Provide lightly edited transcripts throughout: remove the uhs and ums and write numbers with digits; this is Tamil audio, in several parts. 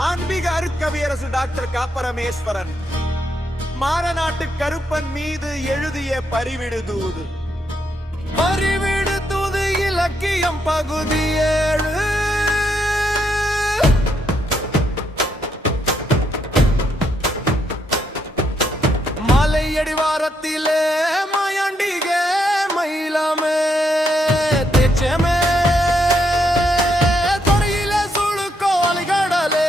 மாண்பிக அருட்கவியரசு டாக்டர் காப்பரமேஸ்வரன் மாரநாட்டு கருப்பன் மீது எழுதிய பரிவிடு தூது. பரிவிடு தூது இலக்கியம் பகுதி 7. மலையடிவாரத்திலே மாயாண்டிகே மயிலாமே தேச்சமே தொடையில சுழுக்கோ அலைகடலே.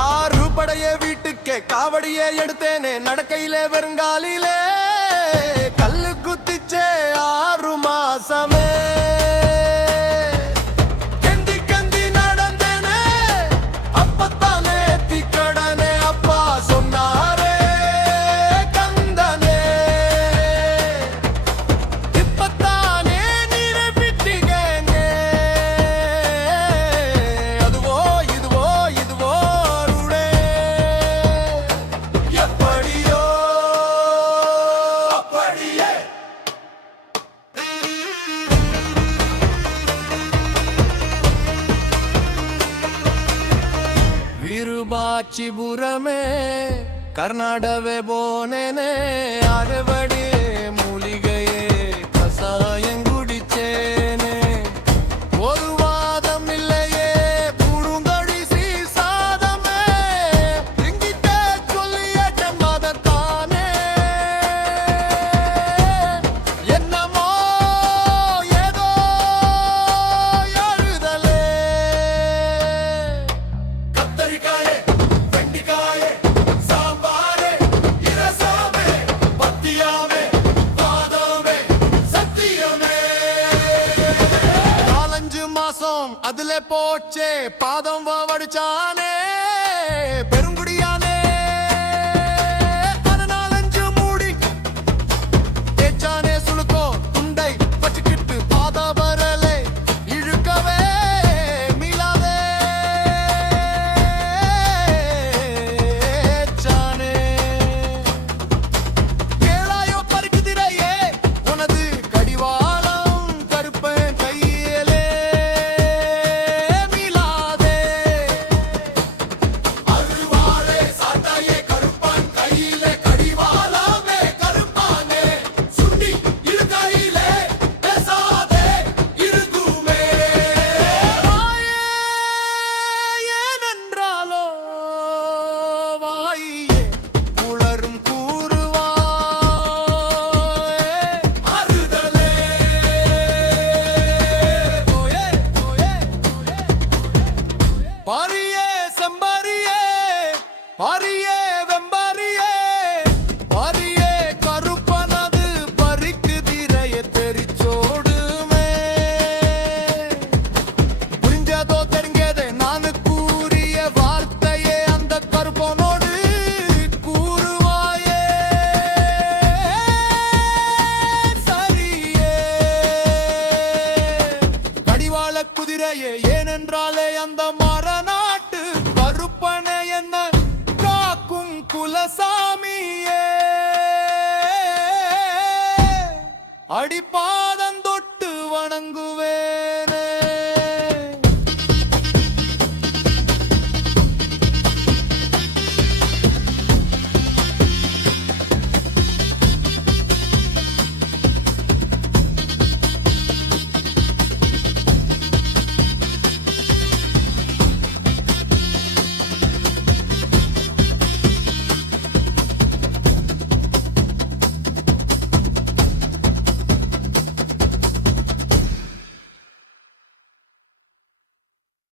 ஆறு படைய வீட்டுக்கே காவடியே எடுத்தேனே நடக்கையிலே வெறுங்காலிலே கல்லு குத்திச்சே 6 மாசமே. ವಿರುಬಾಚಿಬುರಮೇ ಕರ್ನಾಟಕವೇ ಬೋನೇನೆ ಅರವಡಿ ಮೂಲಿಗೆಯೇ ಕಸಾಯಂ குடிச்சேனே ஒரு வாதம் இல்லையே புடுங்கடிசி சாதமே எங்கிட்ட சொல்லிய சம்மதத்தானே என்னமோ ஏதோ எழுதலே. கத்தரிக்காயே வெண்டிக்காயே சாம்பாரே இரசமே பத்தியாமே பாதமே சத்தியமே. 4-5 மாசம் அதுல போச்சே பாதம் வடிச்சானே பெருங்குடியானே. 4-5 மூடி தேச்சானே சுளுக்கோ துண்டை பச்சுக்கிட்டு பாத வரலே இழுக்கவே மீளாதே சானே. கேளாயோ பறிக்குதிரையே உனது கடிவாளம் கருப்பன் கையிலே மீளாதே. அருவாளே சாட்டாயே கருப்பன் கையிலே கடிவாளமே கருப்பானே சுண்டி இழுக்கையிலே பேசாதே இருக்குமே. வாயே ஏனென்றாலோ வாயே உளரும் கூறுவாயே ஆறுதலே. ஓயே ஓயே பாரியே செம்பரியே பாரியே வெம்பரியே பாரியே கருப்பனது பறிக்குதிரைய தெரிச்சோடுமே. புரிஞ்சதோ தெரிஞ்சதே நானு கூறிய வார்த்தையே அந்த கருப்பனோடு கூறுவாயே சரியே. கடிவாள குதிரையே ஏனென்றாலே அந்த மரநாட்டு கருப்பனை என்ன காக்கும் குலசாமியே அடிப்பா